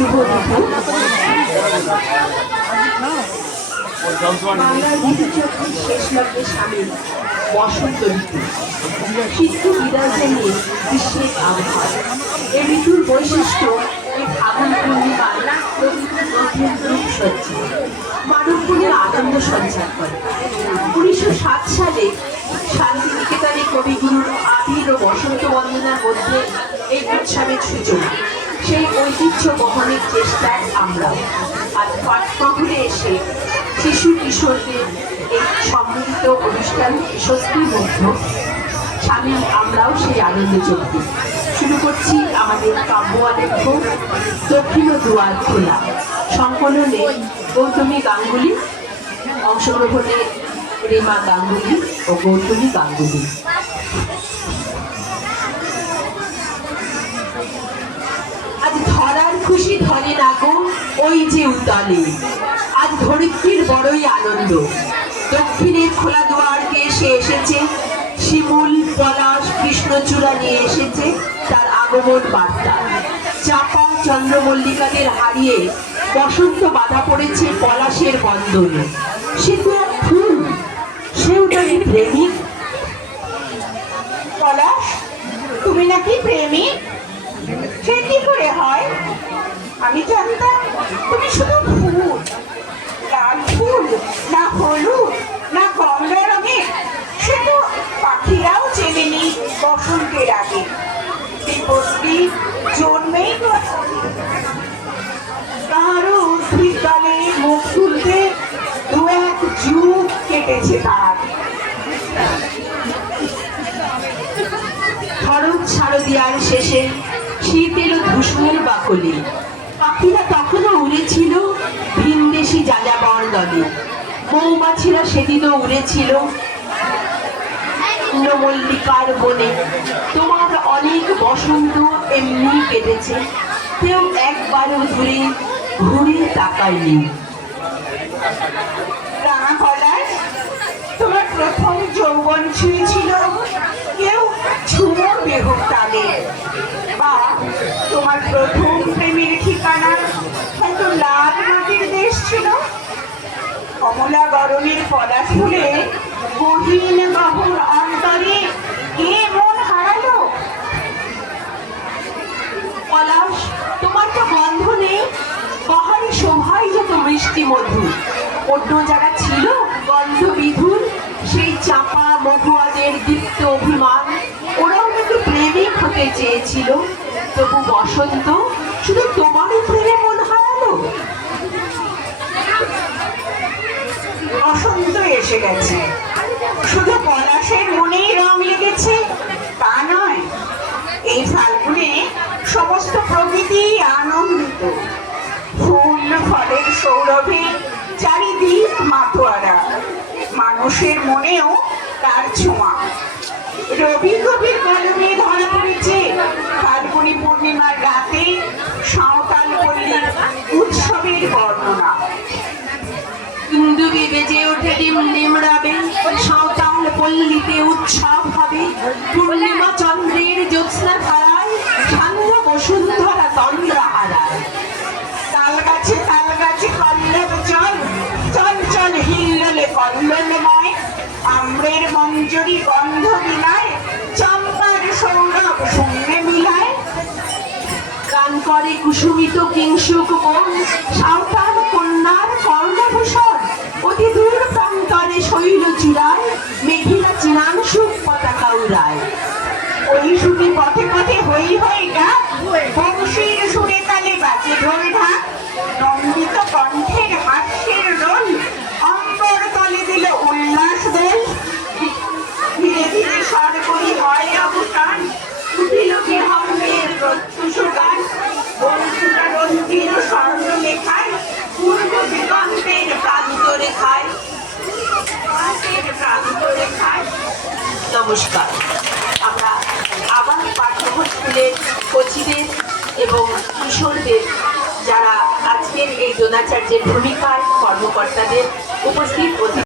শুভ দুপুর। বাংলার গীতিচক্রের শেষ লগ্নে সামিল বসন্ত ঋতু। শীত বিদায় জানিয়ে গ্রীষ্মের আবহাওয়া। এই ঋতুর বৈশিষ্ট্য এই ফাগুন পূর্ণিমার সজ্জিত মানবমনে আনন্দ সঞ্চার করে। 1907 সালে শান্তিনিকেতনে কবিগুরুর আবির ও বসন্ত বন্দনার মধ্যে এই উৎসবের সূচনা। সেই ঐতিহ্য বহনের চেষ্টায় আমরা আজ পাঠমহলে এসে শিশু কিশোরদের এই সম্মিলিত অনুষ্ঠান স্বস্তির মধ্যে সামিল আমরাও সেই আনন্দ চলতে শুরু করছি আমাদের কাব্য আলেখ্য দক্ষিণ দুয়ার খোলা। সংকলনে গৌতমী গাঙ্গুলি, অংশগ্রহণে রেমা গাঙ্গুলি ও গৌতমী গাঙ্গুলি। আজ ধরার খুশি ধরে না গো ওই যে উতালে, আজ ধরিত্রীর বড়ই আনন্দ। দক্ষিণের খোলা দুয়ারকে এসে এসেছে, শিমুল পলাশ কৃষ্ণচূড়া নিয়ে এসেছে তার আগমন বার্তা। চাপা চন্দ্রমল্লিকাদের হারিয়ে বসন্ত বাধা পড়েছে পলাশের বন্ধনে। সে তো এক ফুল, সেও নাকি প্রেমিক। পলাশ, তুমি নাকি প্রেমিক? সে কি করে হয়? আমি জানতাম তুমি শুধু ফুল। লাল ফুল না হলুদ না কমলা রঙের, সে তো পাখিরাও চেনেনি বসন্তের আগে। বিপত্তি জন্মেই কারো উদ্ভিদকালে মুখ তুলতে দু এক যুগ কেটেছে তার। শরৎ শারদিয়ার শেষে শীত এলো ধূসর বাকলে। পাখিরা তখনও উড়েছিল ভিনদেশি যাযাবর দলে। মৌমাছিরা সেদিনও উড়েছিল মল্লিকার বনে। তোমার অনেক বসন্ত এমনি কেটেছে, কেউ একবারও ঘুরে তাকায়নি। রাঙা পলাশ, তোমার প্রথম যৌবন ছুঁয়েছিল কেউ ঝুমুর বেহুর তালে, বা তোমার প্রথম প্রেমের ঠিকানা হয়তো লাল মাটির দেশ ছিল। কমলা গরমের পলাশ ফুলে গহীন গহন অন্তরে কে মন হারালো? পলাশ, তোমার তো গন্ধ নেই, বাহারি শোভাই যত মিষ্টি মধু। অন্য যারা ছিল গন্ধ বিধুর, সেই চাপা মহুয়াদের দীপ্ত অভিমান, ওরাও কিন্তু প্রেমিক হতে চেয়েছিল। তবু বসন্ত শুধু তোমারই প্রেমে মন হারালো। বসন্ত এসে গেছে, শুধু পলাশের মনেই রং লেগেছে তা নয়। এই ফাল্গুনে সমস্ত প্রকৃতি আনন্দিত। ফুল ফলের সৌরভে চারিদিক মাতোয়ারা, মানুষের মনেও তার ছোঁয়া। রবি কবির কলমে ধরা পড়েছে ফাল্গুনী পূর্ণিমার রাতে সাঁওতাল পল্লীর উৎসবের বর্ণনা। ইন্দুকে বেজে ওঠে ডিম রাবে, সাঁওতাল পল্লীতে উৎসব হবে। পূর্ণিমা চন্দ্রের জ্যোৎস্না ধারায় ঠান্ডা বসুন্ধরা তন্দ্রা হারায়। তাল গাছে কল্লব চল চল চল হিল্লোলে কল্লোলময়। আম্রের মঞ্জরি গন্ধ বিলায়, চম্পার সৌরভ শূন্যে মিলায়। গান করে কুসুমিত কিংসুক বন, সাঁওতাল কন্যার কর্ণভূষণ। অতি দূর প্রান্তরে শৈল চূড়ায় মেঘিলা চিনাংশুক পতাকা উড়ায়। ওই শুনে পথে পথে হই হই গান, বংশীর সুরে তালে বাজে ঢোল ঢাক। নন্দিত কণ্ঠের হাস্যের রোল, অম্বর তলে দিল উল্লাস দোল। ধীরে ধীরে স্বর্গই হয় অবসান, উঠিল বিহঙ্গের প্রত্যুষ গান। বন্ধুরা রঞ্জিত স্বর্ণ লেখায়, পূর্ব দিগন্তের প্রান্ত রেখায়। নমস্কার। আমরা আবার পাঠ্যক্রম স্কুলের কচিদের এবং কিশোরদের যারা আজকের এই দ্রোণাচার্যের ভূমিকায় কর্মকর্তাদের উপস্থিত